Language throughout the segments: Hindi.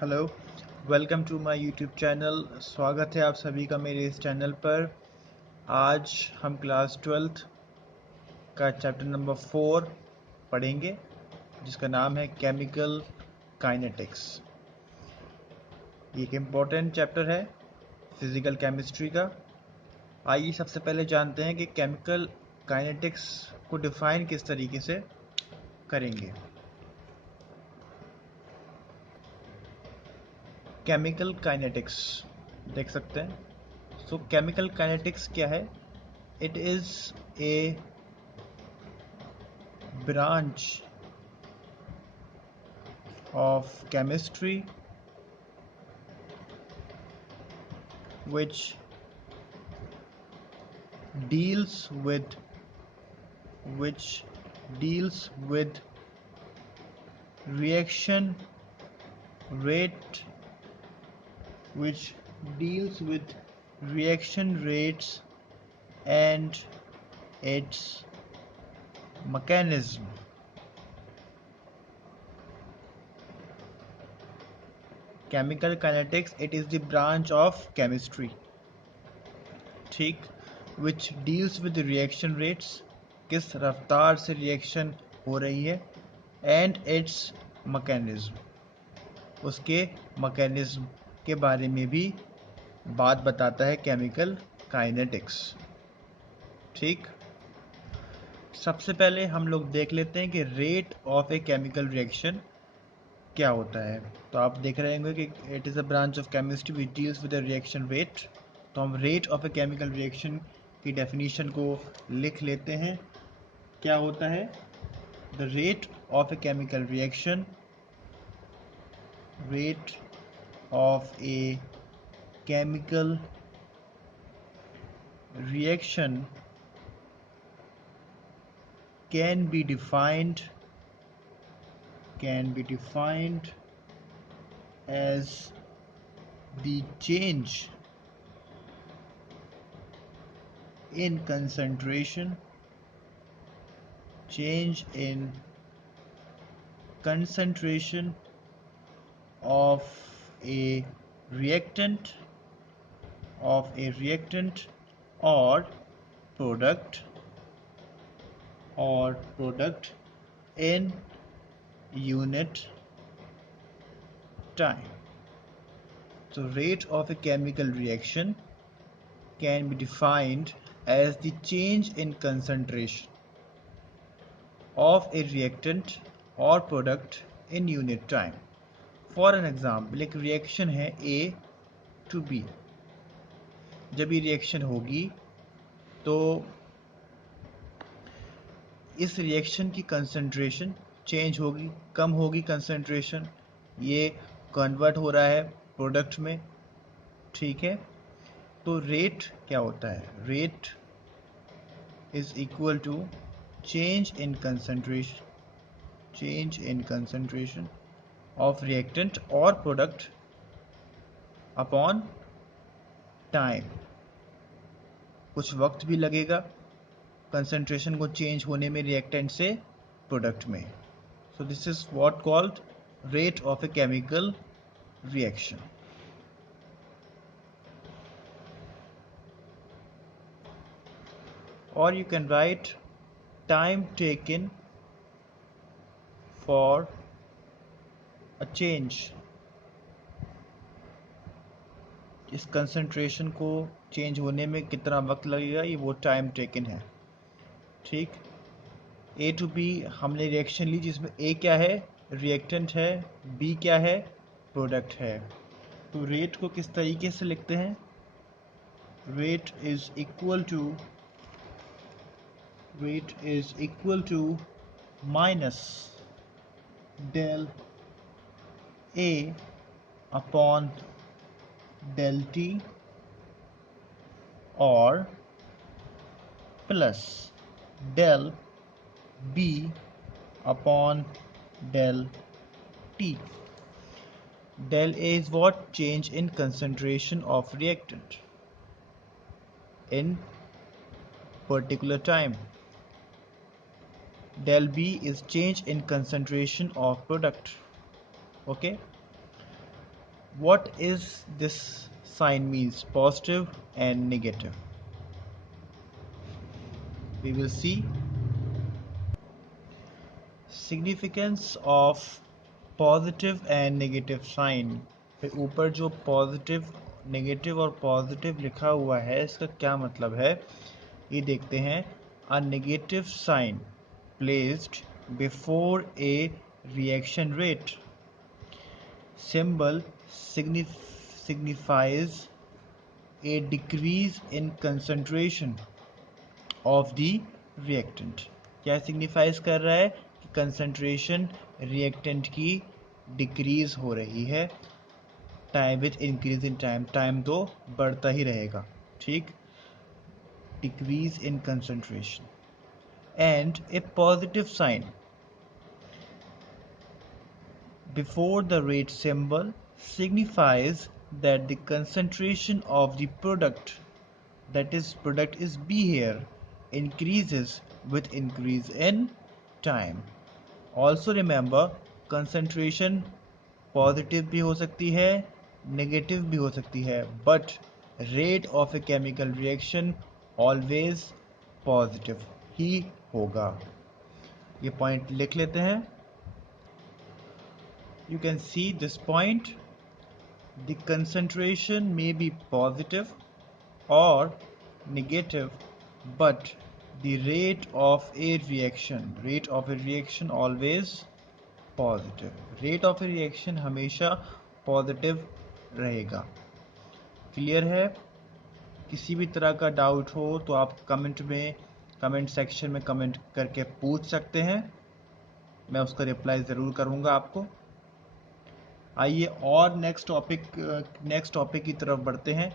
Hello, welcome to my YouTube channel. स्वागत है आप सभी का मेरे इस चैनल पर। आज हम क्लास 12th का चैप्टर नंबर 4 पढ़ेंगे, जिसका नाम है केमिकल काइनेटिक्स। ये एक इम्पॉर्टेंट चैप्टर है फिज़िकल केमिस्ट्री का। आइए सबसे पहले जानते हैं कि केमिकल काइनेटिक्स को डिफ़ाइन किस तरीके से करेंगे। केमिकल काइनेटिक्स देख सकते हैं। सो केमिकल काइनेटिक्स क्या है? It is a branch of chemistry which deals with which deals with reaction rate which deals with reaction rates and its mechanism. Chemical kinetics, it is the branch of chemistry, ठीक, which deals with the reaction rates, किस रफ्तार से रिएक्शन हो रही है, and its mechanism, उसके मैकेनिज्म के बारे में भी बात बताता है केमिकल काइनेटिक्स। ठीक, सबसे पहले हम लोग देख लेते हैं कि rate of a chemical reaction क्या होता है। तो आप देख रहे होंगे कि it is a branch of chemistry which deals with the reaction rate. तो हम rate of a chemical reaction की डेफिनेशन को लिख लेते हैं। क्या होता है? The rate of a chemical reaction, rate of a chemical reaction can be defined as the change in concentration of a reactant or product in unit time. So rate of a chemical reaction can be defined as the change in concentration of a reactant or product in unit time. For an example, एक रिएक्शन है A to B। जब ये रिएक्शन होगी तो इस रिएक्शन की कंसंट्रेशन चेंज होगी, कम होगी कंसंट्रेशन, ये कन्वर्ट हो रहा है प्रोडक्ट में। ठीक है, तो रेट क्या होता है? Rate is equal to change in concentration of reactant और प्रोडक्ट अपॉन टाइम। कुछ वक्त भी लगेगा कंसंट्रेशन को चेंज होने में रिएक्टेंट से प्रोडक्ट में। So this is what called rate of a chemical reaction. और you can write time taken for a change. इस कंसंट्रेशन को चेंज होने में कितना वक्त लगेगा, ये वो टाइम टेकन है। ठीक, ए टू बी हमने रिएक्शन ली जिसमें ए क्या है? रिएक्टेंट है, बी क्या है? प्रोडक्ट है। तो रेट को किस तरीके से लिखते हैं? Rate is equal to minus del A upon del T और plus del B upon del T. Del A is what? Change in concentration of reactant in particular time. Del B is change in concentration of product. Okay. What is this sign means? Positive and negative. We will see significance of positive and negative sign पे ऊपर जो पॉजिटिव नेगेटिव और पॉजिटिव लिखा हुआ है इसका क्या मतलब है ये देखते हैं. A negative sign placed before a reaction rate symbol signifies a decrease in concentration of the reactant. क्या सिग्निफाइज कर रहा है कि कंसंट्रेशन रिएक्टेंट की डिक्रीज हो रही है time with increase in time. Time तो बढ़ता ही रहेगा. ठीक. Decrease in concentration and a positive sign before the rate symbol signifies that the concentration of the product, that is product is B here, increases with increase in time. Also remember concentration positive भी हो सकती है negative भी हो सकती है but rate of a chemical reaction always positive ही होगा. ये point लिख लेते हैं. You can see this point. The concentration may be positive or negative, but the rate of a reaction always positive. Rate of a reaction हमेशा positive रहेगा. क्लियर है? किसी भी तरह का डाउट हो तो आप कमेंट सेक्शन में कमेंट करके पूछ सकते हैं. मैं उसका रिप्लाई ज़रूर करूँगा आपको. आइए और नेक्स्ट टॉपिक की तरफ बढ़ते हैं.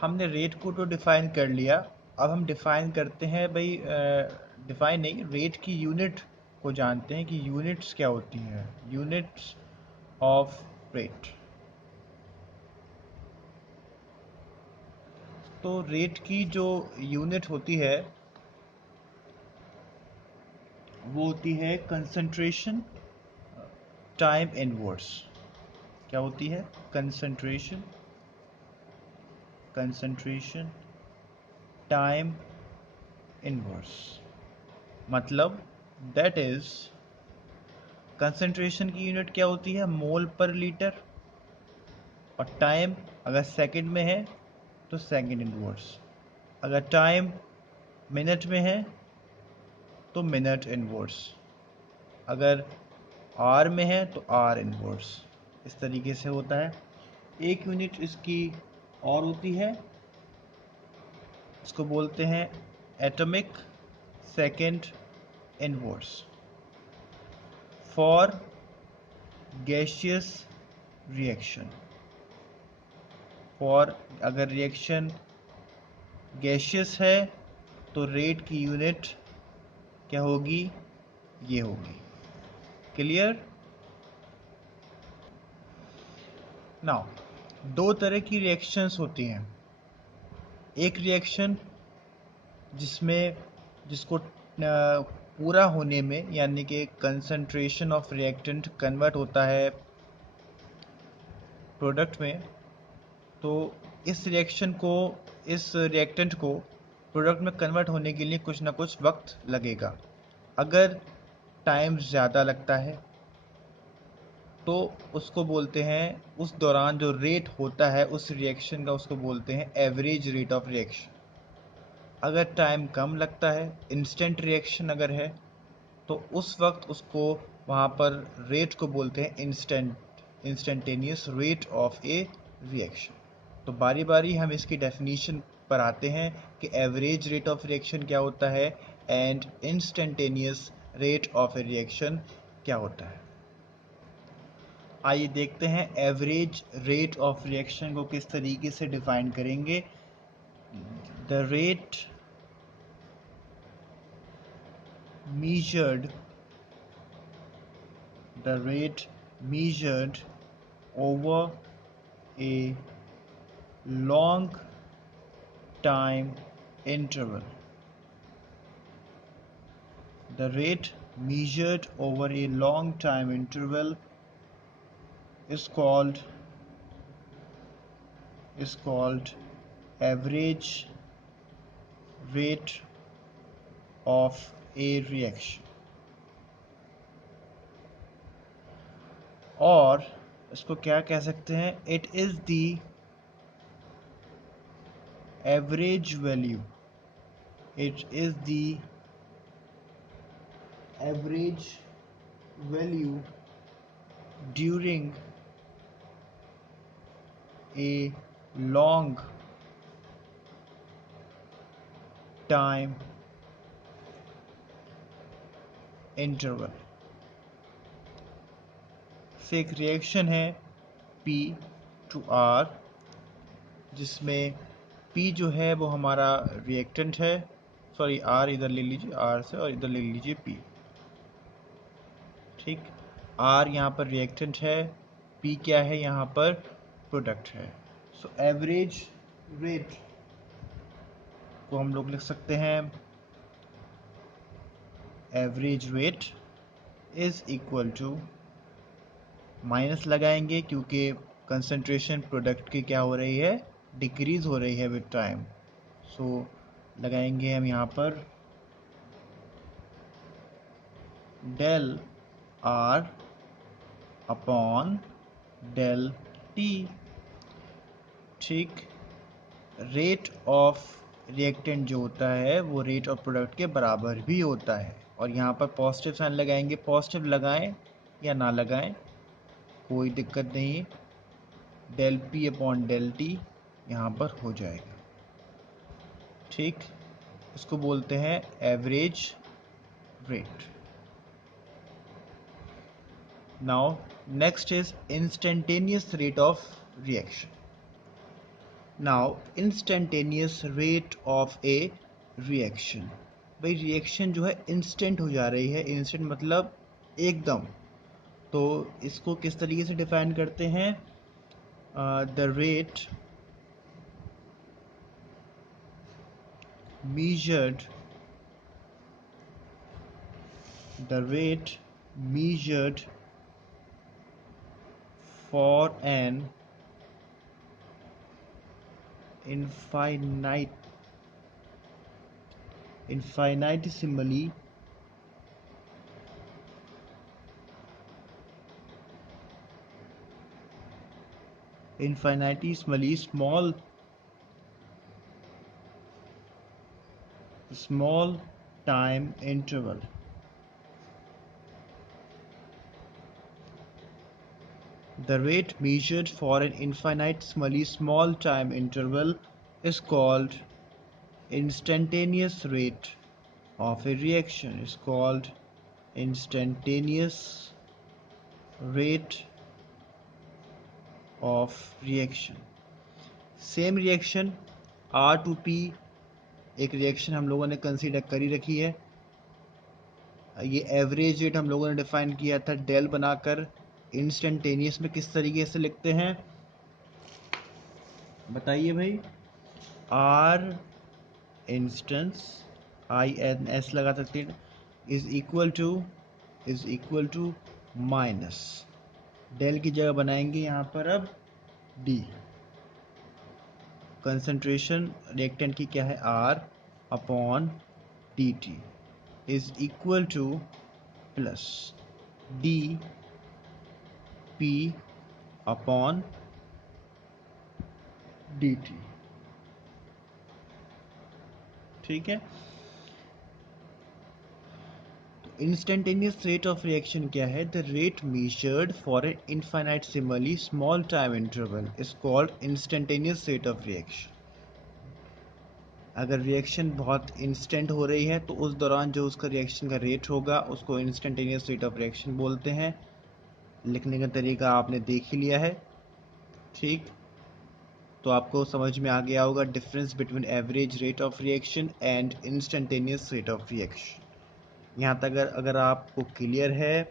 हमने रेट को तो डिफाइन कर लिया. अब हम डिफाइन करते हैं भाई डिफाइन नहीं रेट की यूनिट को जानते हैं कि यूनिट्स क्या होती हैं. Units of rate. तो रेट की जो यूनिट होती है वो होती है कंसंट्रेशन टाइम इनवर्स. क्या होती है? Concentration time inverse. मतलब दैट इज कंसंट्रेशन की यूनिट क्या होती है? मोल पर लीटर. और टाइम अगर सेकंड में है तो सेकंड इनवर्स. अगर टाइम मिनट में है तो मिनट इनवर्स. अगर आर में है तो आर इनवर्स. इस तरीके से होता है. एक यूनिट इसकी और होती है, इसको बोलते हैं atomic second inverse. For gaseous reaction. For अगर रिएक्शन गैसियस है तो रेट की यूनिट क्या होगी? ये होगी. क्लियर? नाउ दो तरह की रिएक्शंस होती हैं. एक रिएक्शन जिसको पूरा होने में यानी कि कंसंट्रेशन ऑफ रिएक्टेंट कन्वर्ट होता है प्रोडक्ट में. तो इस रिएक्टेंट को प्रोडक्ट में कन्वर्ट होने के लिए कुछ ना कुछ वक्त लगेगा. अगर टाइम ज़्यादा लगता है तो उसको बोलते हैं, उस दौरान जो रेट होता है उस रिएक्शन का उसको बोलते हैं एवरेज रेट ऑफ रिएक्शन. अगर टाइम कम लगता है, इंस्टेंट रिएक्शन अगर है तो उस वक्त उसको वहाँ पर रेट को बोलते हैं instantaneous rate of a reaction. तो बारी बारी हम इसकी डेफिनेशन पर आते हैं कि एवरेज रेट ऑफ रिएक्शन क्या होता है and instantaneous rate of a reaction क्या होता है. आइए देखते हैं एवरेज रेट ऑफ रिएक्शन को किस तरीके से डिफाइन करेंगे. The rate measured over a long time interval. The rate measured over a long time interval is called average rate of a reaction, और इसको क्या कह सकते हैं, it is the average value, it is the average value during a long time interval। से एक रिएक्शन है P to R, जिसमें P जो है वो हमारा रिएक्टेंट है, सॉरी R इधर ले लीजिए, R से, और इधर ले लीजिए P, ठीक। R यहाँ पर रिएक्टेंट है, P क्या है यहाँ पर, प्रोडक्ट है। सो एवरेज रेट को हम लोग लिख सकते हैं, average rate is equal to, minus लगाएंगे क्योंकि कंसंट्रेशन प्रोडक्ट की क्या हो रही है, डिक्रीज हो रही है विद टाइम। सो लगाएंगे हम यहाँ पर del R upon del T, ठीक। रेट ऑफ रिएक्टेंट जो होता है वो रेट ऑफ प्रोडक्ट के बराबर भी होता है, और यहाँ पर पॉजिटिव साइन लगाएंगे, पॉजिटिव लगाएं या ना लगाएं कोई दिक्कत नहीं, del P upon del T यहाँ पर हो जाएगा, ठीक। इसको बोलते हैं average rate. Now next is instantaneous rate of reaction. Now instantaneous rate of a reaction, भाई रिएक्शन जो है इंस्टेंट हो जा रही है, इंस्टेंट मतलब एकदम, तो इसको किस तरीके से डिफाइन करते हैं, the rate measured for an infinitesimally small time interval। The rate measured for an infinitesimally small time interval is called instantaneous rate of a reaction, is called instantaneous rate of reaction। Same reaction R2P एक रिएक्शन हम लोगों ने कंसीडर करी रखी है, ये एवरेज रेट हम लोगों ने डिफाइन किया था डेल बनाकर। इंस्टेंटेनियस में किस तरीके से लिखते हैं बताइए भाई, R इंस्टेंस INS लगा सकते हैं, is equal to minus, del की जगह बनाएंगे यहाँ पर अब D, कंसंट्रेशन रिएक्टेंट की क्या है R upon dt is equal to plus D P upon D T, ठीक है। तो इंस्टेंटेनियस रेट ऑफ रिएक्शन क्या है, the rate measured for an infinitesimally small time interval is called instantaneous rate of reaction. अगर रिएक्शन बहुत इंस्टेंट हो रही है तो उस दौरान जो उसका रिएक्शन का रेट होगा उसको इंस्टेंटेनियस रेट ऑफ रिएक्शन बोलते हैं। लिखने का तरीका आपने देख ही लिया है, ठीक। तो आपको समझ में आ गया होगा difference between average rate of reaction and instantaneous rate of reaction. यहाँ तक अगर आपको क्लियर है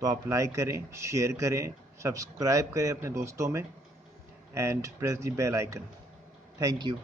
तो आप लाइक करें, शेयर करें, सब्सक्राइब करें अपने दोस्तों में, and press the bell icon. Thank you.